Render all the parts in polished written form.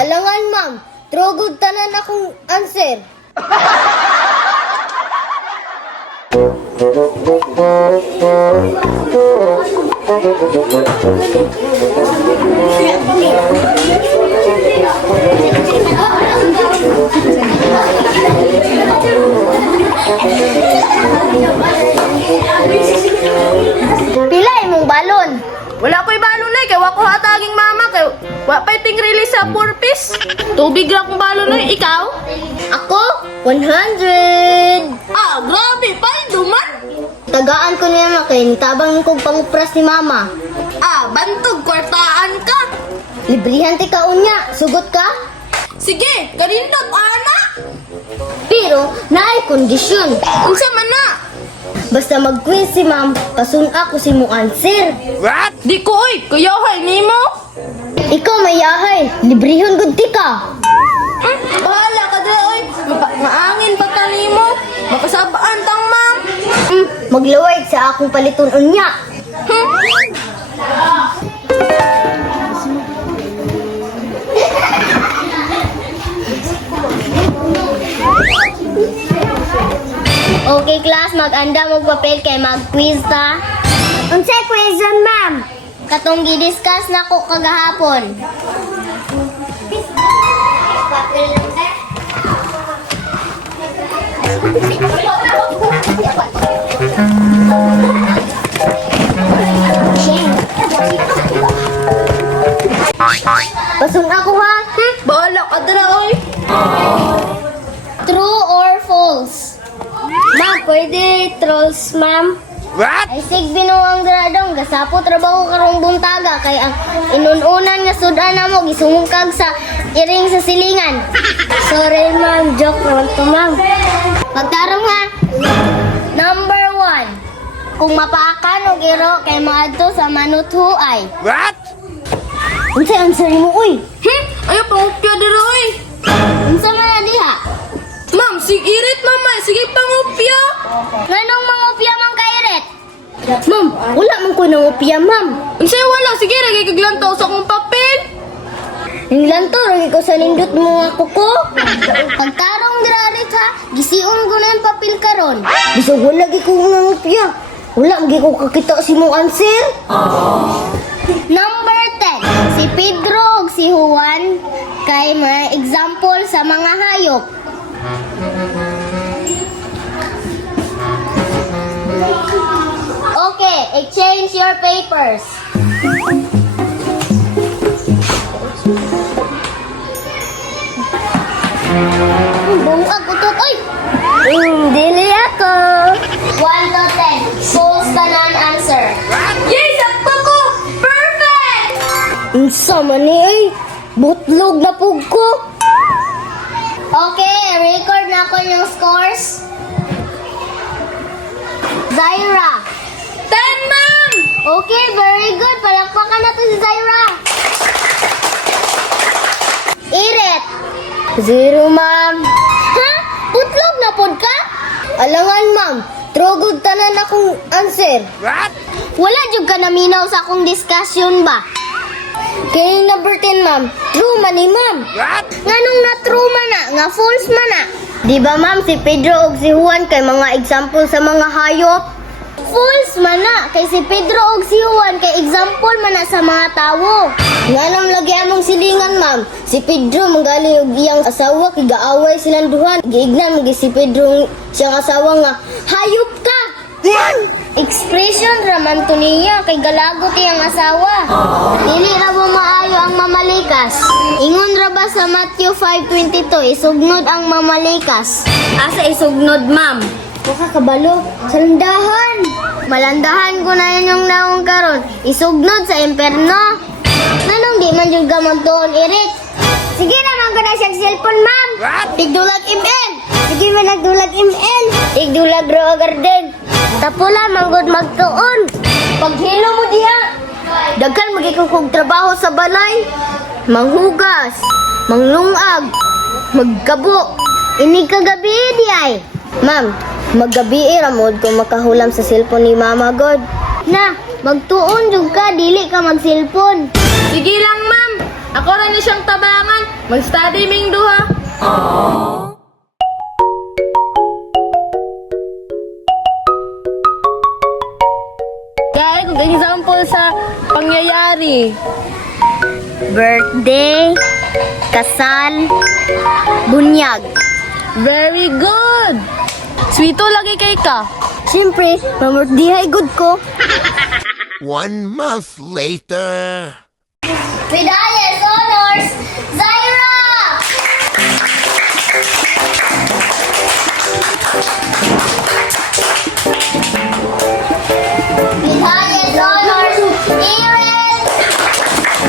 Alangan, ma'am. Trugod tanan akong answer. Pila imong balon? Wala ko'y balon ay, kay wako hataging mama, kay wapay ting release sa 4 piece. Tubig lang kong balon ay, ikaw? Ako? 100. Ah, grabe, pay, duman. Tagaan ko niya makin, tabang kong pangupras ni mama. Ah, bantog, kwartaan ka. Librihan ti ka unya, sugot ka? Sige, kanindot, ana. Pero, naay kondisyon. Unsa man na? Basta mag-quiz si ma'am, pasun ako si mo answer. Di ko, oy, kuyahay nimo. Ikaw mayahay, librihon gud ti ka. Bahala ka dira, oy. Maangin pa ta nimo. Makasabaan tang ma'am. Maglaway sa akong paliton unya. Okay, class, mag-anda mo papel kay mag-quiz ta. Unsay question, ma'am? Katong gi-discuss na ko kagahapon. Pasun ako ha? Bahala ka dira, oy. True or false? Ma'am, pwede trolls, ma'am. What? Ay sig binuang gradong gasapo trabaho karong buntaga kay ang inununan nga sudan namo gisungkag sa iring sa silingan. Sorry ma'am, joke lang to ma'am. Pagtarong ha. Number 1. Kung mapaakan og iro kay maadto sa manuthuay. What? Unsay answer mo uy? Ayaw pangupya dira, oy. Unsa man na diha? Ma'am, sigirit, mama. Sige, pangupya. Nganong mangopya man kairet? Ma'am, wala man ko nangopya ma'am. Unsay wala, sige, lagi kaglantaw sa akong papel. Ninglan to, lagi ko sa nindot mo nga kuko. Pagtarong dirarit ha, gisiun ko na yung papel karon. Bisog wala gi ko nangopya. Wala gi ko kakita si mong answer. Number 10. Si Pedro ug si Juan kay may example sa mga hayop. Okay, exchange your papers. Bungag utot, oy! Dili ako. 1 to 10. False tanan answer. Yay, sakto ko! Perfect! Unsa man ni ay? Butlog na pug ko. Okay, record na ko yung scores. Zaira. 10, ma'am! Okay, very good. Palakpakan na to si Zaira. Iret. 0, ma'am. Ha? Butlog na pud ka? Alangan, ma'am. Trugod tanan akong answer. What? Wala jud ka naminaw sa akong discussion ba? Kaya number 10, ma'am. True man ni ma'am. What? Nganong na true man na, nga false man na. Di ba ma'am, si Pedro ug si Juan kay mga example sa mga hayop? False man na, kay si Pedro ug si Juan kay example man na sa mga tawo. Nganong lagi among silingan ma'am, si Pedro manggaling og iyang asawa kay gaaway silang duha. Giignan mo si Pedro siyang asawa nga, hayop ka! Expression raman to niya kay galagot iyang asawa. Dili ra mo maayo ang mamalikas. Ingon ra ba sa Matthew 5:22 isugnod ang mamalikas. Asa isugnod, ma'am? Baka kabalo, salandahan. Malandahan ko na yun yung naong karon. Isugnod sa imperno. Nanong di man yung gamag doon, Eric? Sige naman ko na siyang cellphone, ma'am. What? Tigdulag ML. Sige man nagdulag ML. Tigdulag Roa Garden. Tapula, manggod magtuon. Paghilo mo diha. Daghan magikong trabaho sa balay. Manghugas. Manglungag. Magkabo. Inig kagabi di ay. Ma'am, maggabi ramod ko makahulam sa cellphone ni Mama God. Na, magtuon jud ka, dili ka mag-cellphone. Sige lang, ma'am. Ako rin siyang tabangan. Mag-study ming duha. Kaya kung example sa pangyayari. Birthday, kasal, bunyag. Very good! Sweeto lagi kay ka. Siyempre, mamurdihay good ko. 1 month later. Medallas, honors, Zaira! Medallas, honors, Aaron!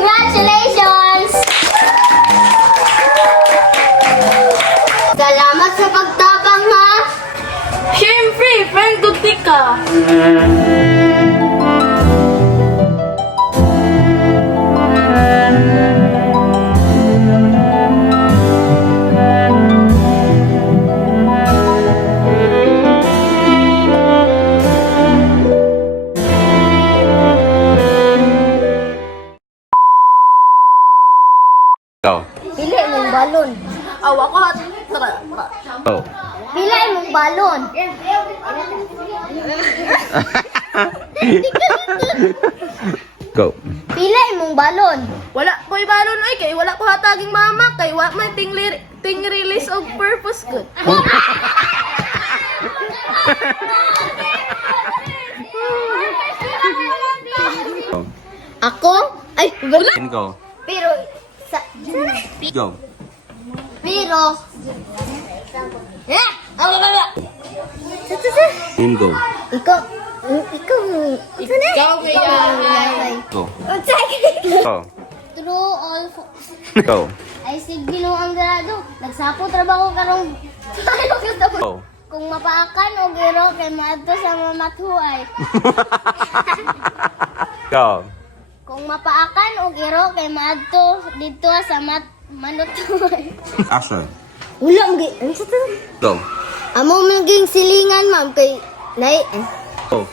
Congratulations! Salamat sa pagtapang ha! Siyempre, friend good ka. Go. Pili mong balon. Awa ko hat. Tara. Go. Pili mong balon. Go. Pili mong balon. Wala ko'y balon ay kay wala ko hataging mama kay wa man ting release of purpose good. Go. Ako? Ay, wala. And go. Pero, sa, Go. pero, And go. ikaw, Ikaw kaya. Go. Go. True all Go. ay sige no ang grado. Nagsapo trabaho karong Go. kung mapaakan o giro kay maadto sa mamathuay. Go. Kung mapaakan o giro kay maadto dito sa manutoy. Action. Wala mo ano sa to? Go. Amo maging silingan ma'am kay nay Go.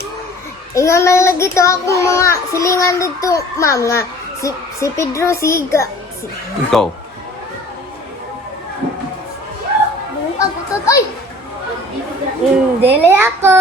ingon man lagi to akong mga silingan dito ma'am nga si Pedro Siga si Go. Buong ako to ay. Dili ako.